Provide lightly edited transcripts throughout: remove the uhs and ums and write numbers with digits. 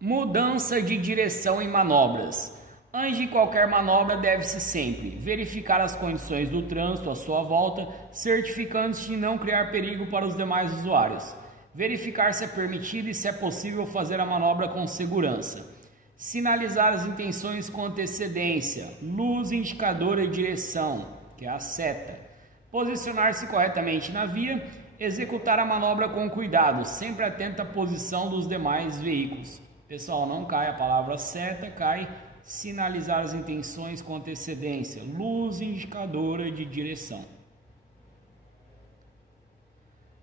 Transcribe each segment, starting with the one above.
Mudança de direção em manobras. Antes de qualquer manobra, deve-se sempre verificar as condições do trânsito à sua volta, certificando-se de não criar perigo para os demais usuários. Verificar se é permitido e se é possível fazer a manobra com segurança. Sinalizar as intenções com antecedência. Luz indicadora de direção, que é a seta. Posicionar-se corretamente na via. Executar a manobra com cuidado, sempre atento à posição dos demais veículos. Pessoal, não cai a palavra seta, cai sinalizar as intenções com antecedência, luz indicadora de direção.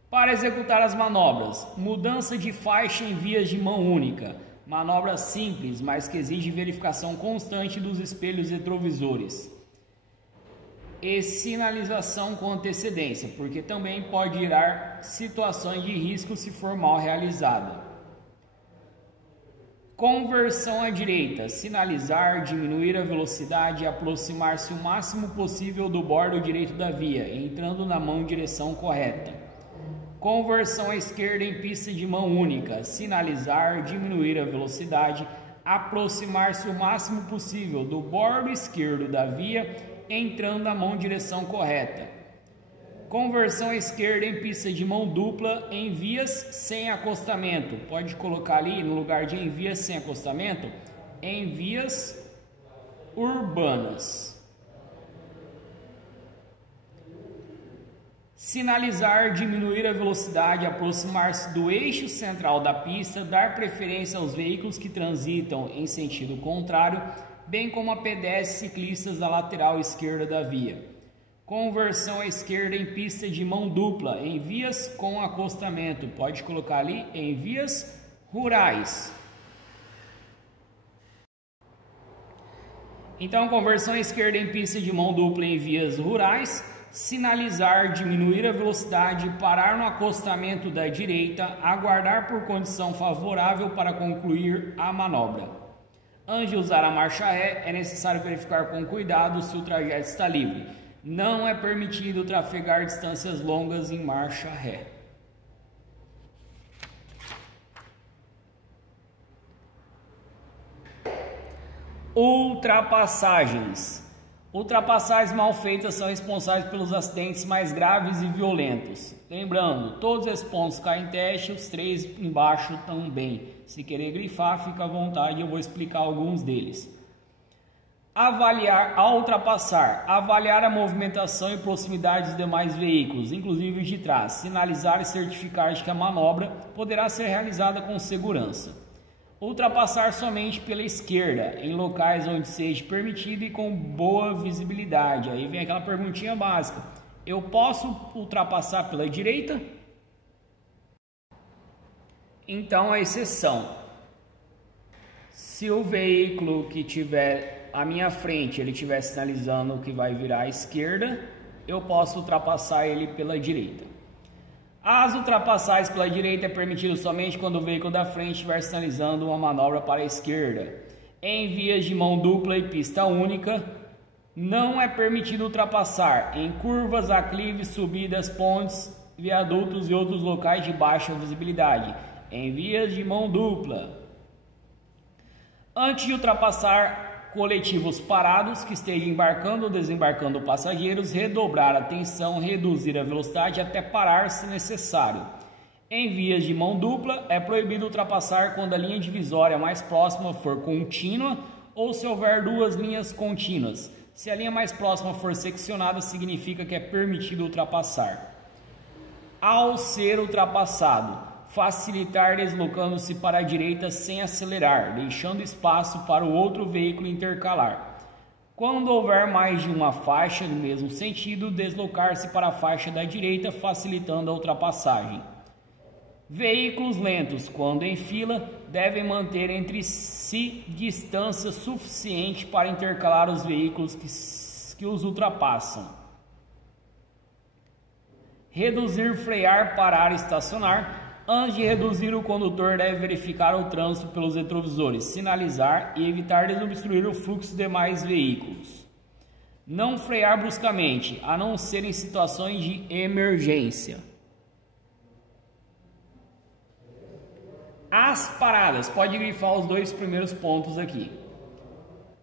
Para executar as manobras, mudança de faixa em vias de mão única, manobra simples, mas que exige verificação constante dos espelhos retrovisores. E sinalização com antecedência, porque também pode gerar situações de risco se for mal realizada. Conversão à direita, sinalizar, diminuir a velocidade e aproximar-se o máximo possível do bordo direito da via, entrando na mão em direção correta. Conversão à esquerda em pista de mão única, sinalizar, diminuir a velocidade, aproximar-se o máximo possível do bordo esquerdo da via, entrando na mão em direção correta. Conversão à esquerda em pista de mão dupla em vias sem acostamento. Pode colocar ali no lugar de em vias sem acostamento, em vias urbanas. Sinalizar, diminuir a velocidade, aproximar-se do eixo central da pista, dar preferência aos veículos que transitam em sentido contrário, bem como a pedestres e ciclistas da lateral esquerda da via. Conversão à esquerda em pista de mão dupla, em vias com acostamento. Pode colocar ali em vias rurais. Então, conversão à esquerda em pista de mão dupla em vias rurais. Sinalizar, diminuir a velocidade, parar no acostamento da direita, aguardar por condição favorável para concluir a manobra. Antes de usar a marcha ré, é necessário verificar com cuidado se o trajeto está livre. Não é permitido trafegar distâncias longas em marcha ré. Ultrapassagens. Ultrapassagens mal feitas são responsáveis pelos acidentes mais graves e violentos. Lembrando, todos esses pontos caem em teste, os 3 embaixo também. Se querer grifar, fica à vontade, eu vou explicar alguns deles. Avaliar, ao ultrapassar, avaliar a movimentação e proximidade dos demais veículos, inclusive os de trás, sinalizar e certificar de que a manobra poderá ser realizada com segurança. Ultrapassar somente pela esquerda, em locais onde seja permitido e com boa visibilidade. Aí vem aquela perguntinha básica: eu posso ultrapassar pela direita? Então, a exceção: se o veículo que tiver à minha frente, ele estiver sinalizando que vai virar à esquerda, eu posso ultrapassar ele pela direita. As ultrapassagens pela direita é permitido somente quando o veículo da frente estiver sinalizando uma manobra para a esquerda. Em vias de mão dupla e pista única, não é permitido ultrapassar em curvas, aclives, subidas, pontes, viadutos e outros locais de baixa visibilidade. Em vias de mão dupla. Antes de ultrapassar coletivos parados que estejam embarcando ou desembarcando passageiros, redobrar a atenção, reduzir a velocidade até parar se necessário. Em vias de mão dupla, é proibido ultrapassar quando a linha divisória mais próxima for contínua ou se houver 2 linhas contínuas. Se a linha mais próxima for seccionada, significa que é permitido ultrapassar. Ao ser ultrapassado, facilitar deslocando-se para a direita sem acelerar, deixando espaço para o outro veículo intercalar. Quando houver mais de uma faixa no mesmo sentido, deslocar-se para a faixa da direita, facilitando a ultrapassagem. Veículos lentos, quando em fila, devem manter entre si distância suficiente para intercalar os veículos que os ultrapassam. Reduzir, frear, parar e estacionar. Antes de reduzir, o condutor deve verificar o trânsito pelos retrovisores, sinalizar e evitar desobstruir o fluxo de demais veículos. Não frear bruscamente, a não ser em situações de emergência. As paradas, pode grifar os dois primeiros pontos aqui.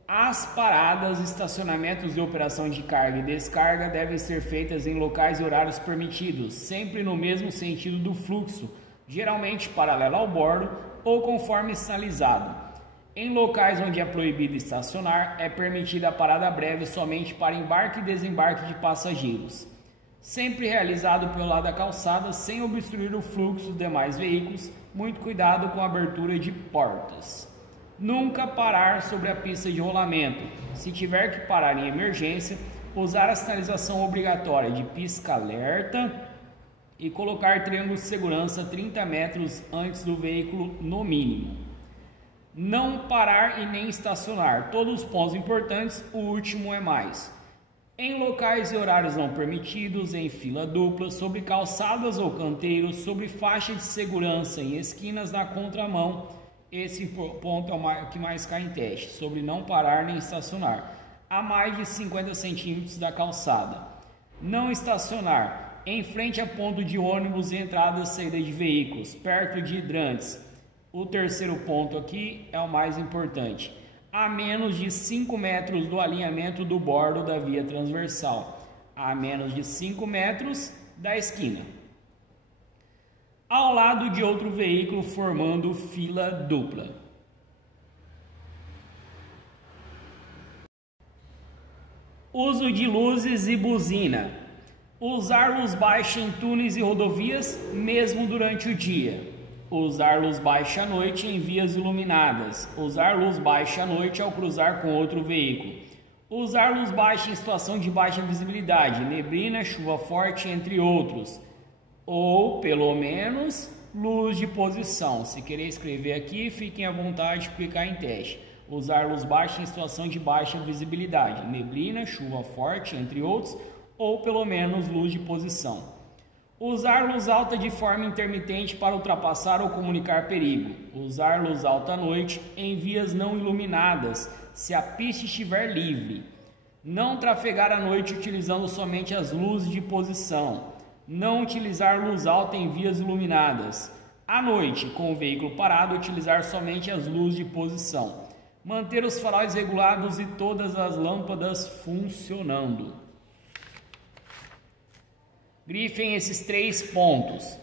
As paradas, estacionamentos e operação de carga e descarga devem ser feitas em locais e horários permitidos, sempre no mesmo sentido do fluxo, geralmente paralelo ao bordo ou conforme sinalizado. Em locais onde é proibido estacionar, é permitida a parada breve somente para embarque e desembarque de passageiros. Sempre realizado pelo lado da calçada, sem obstruir o fluxo dos demais veículos. Muito cuidado com a abertura de portas. Nunca parar sobre a pista de rolamento. Se tiver que parar em emergência, usar a sinalização obrigatória de pisca-alerta e colocar triângulo de segurança 30 metros antes do veículo no mínimo. Não parar e nem estacionar. Todos os pontos importantes, o último é mais. Em locais e horários não permitidos, em fila dupla, sobre calçadas ou canteiros, sobre faixa de segurança, em esquinas na contramão. Esse ponto é o que mais cai em teste, sobre não parar nem estacionar, a mais de 50 centímetros da calçada. Não estacionar em frente a ponto de ônibus e entrada e saída de veículos, perto de hidrantes. O terceiro ponto aqui é o mais importante. A menos de 5 metros do alinhamento do bordo da via transversal, a menos de 5 metros da esquina, ao lado de outro veículo, formando fila dupla. Uso de luzes e buzina. Usar luz baixa em túneis e rodovias, mesmo durante o dia. Usar luz baixa à noite em vias iluminadas. Usar luz baixa à noite ao cruzar com outro veículo. Usar luz baixa em situação de baixa visibilidade, neblina, chuva forte, entre outros. Ou, pelo menos, luz de posição. Se querer escrever aqui, fiquem à vontade de clicar em teste. Usar luz baixa em situação de baixa visibilidade, neblina, chuva forte, entre outros. Ou, pelo menos, luz de posição. Usar luz alta de forma intermitente para ultrapassar ou comunicar perigo. Usar luz alta à noite em vias não iluminadas, se a pista estiver livre. Não trafegar à noite utilizando somente as luzes de posição. Não utilizar luz alta em vias iluminadas. À noite, com o veículo parado, utilizar somente as luzes de posição. Manter os faróis regulados e todas as lâmpadas funcionando. Grifem esses 3 pontos.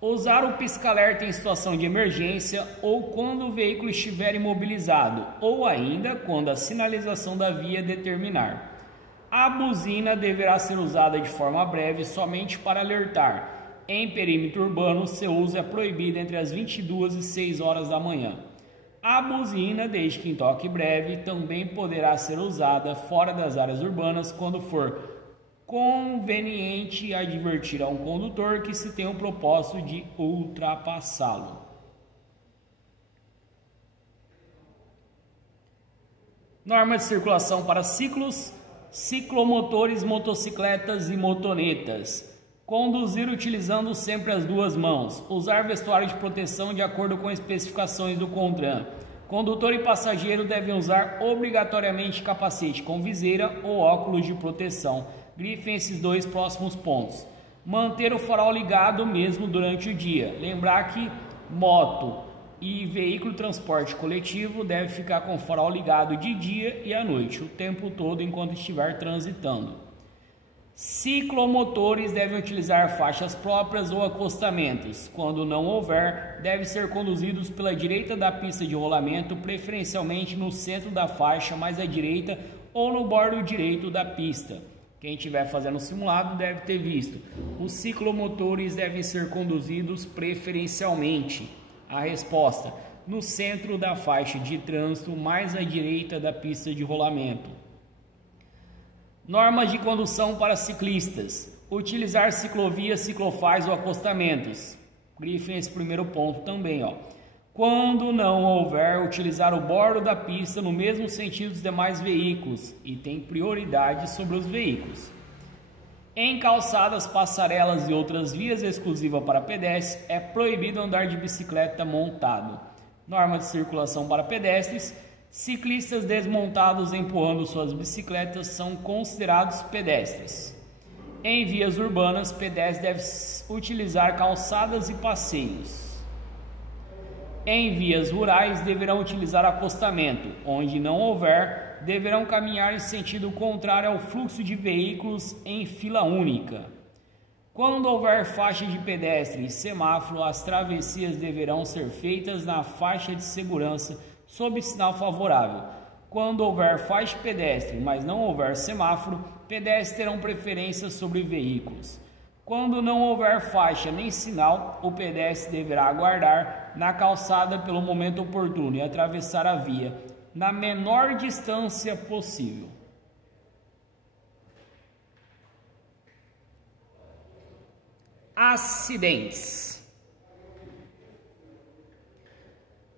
Usar o pisca-alerta em situação de emergência ou quando o veículo estiver imobilizado, ou ainda quando a sinalização da via determinar. A buzina deverá ser usada de forma breve somente para alertar. Em perímetro urbano, seu uso é proibido entre as 22 e 6 horas da manhã. A buzina, desde que em toque breve, também poderá ser usada fora das áreas urbanas quando for conveniente advertir a um condutor que se tem o propósito de ultrapassá-lo. Norma de circulação para ciclos, ciclomotores, motocicletas e motonetas. Conduzir utilizando sempre as 2 mãos. Usar vestuário de proteção de acordo com especificações do CONTRAN. Condutor e passageiro devem usar obrigatoriamente capacete com viseira ou óculos de proteção. Grifem esses 2 próximos pontos. Manter o farol ligado mesmo durante o dia. Lembrar que moto e veículo de transporte coletivo deve ficar com o farol ligado de dia e à noite, o tempo todo enquanto estiver transitando. Ciclomotores devem utilizar faixas próprias ou acostamentos. Quando não houver, devem ser conduzidos pela direita da pista de rolamento, preferencialmente no centro da faixa mais à direita ou no bordo direito da pista. Quem estiver fazendo o simulado deve ter visto. Os ciclomotores devem ser conduzidos preferencialmente. A resposta: no centro da faixa de trânsito mais à direita da pista de rolamento. Normas de condução para ciclistas. Utilizar ciclovias, ciclofairs ou acostamentos. Grifem esse primeiro ponto também, ó. Quando não houver, utilizar o bordo da pista no mesmo sentido dos demais veículos e tem prioridade sobre os veículos. Em calçadas, passarelas e outras vias exclusivas para pedestres, é proibido andar de bicicleta montado. Norma de circulação para pedestres. Ciclistas desmontados empurrando suas bicicletas são considerados pedestres. Em vias urbanas, pedestres devem utilizar calçadas e passeios. Em vias rurais, deverão utilizar acostamento. Onde não houver, deverão caminhar em sentido contrário ao fluxo de veículos em fila única. Quando houver faixa de pedestre e semáforo, as travessias deverão ser feitas na faixa de segurança sob sinal favorável. Quando houver faixa pedestre, mas não houver semáforo, pedestres terão preferência sobre veículos. Quando não houver faixa nem sinal, o pedestre deverá aguardar na calçada pelo momento oportuno e atravessar a via na menor distância possível. Acidentes.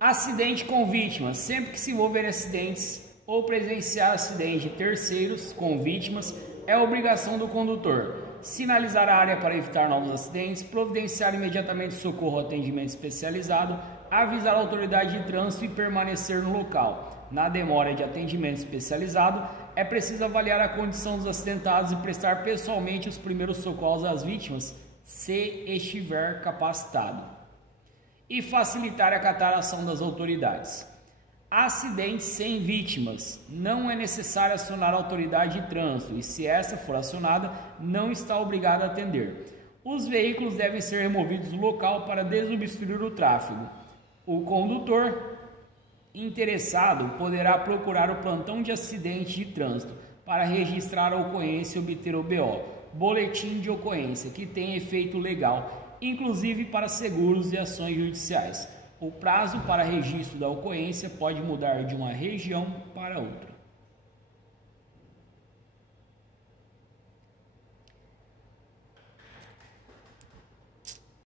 Acidente com vítimas. Sempre que se envolver acidentes ou presenciar acidente de terceiros com vítimas, é obrigação do condutor sinalizar a área para evitar novos acidentes, providenciar imediatamente socorro ou atendimento especializado, avisar a autoridade de trânsito e permanecer no local. Na demora de atendimento especializado, é preciso avaliar a condição dos acidentados e prestar pessoalmente os primeiros socorros às vítimas, se estiver capacitado, e facilitar a ação das autoridades. Acidentes sem vítimas. Não é necessário acionar a autoridade de trânsito e, se essa for acionada, não está obrigada a atender. Os veículos devem ser removidos do local para desobstruir o tráfego. O condutor interessado poderá procurar o plantão de acidente de trânsito para registrar a ocorrência e obter o BO, boletim de ocorrência, que tem efeito legal, inclusive para seguros e ações judiciais. O prazo para registro da ocorrência pode mudar de uma região para outra.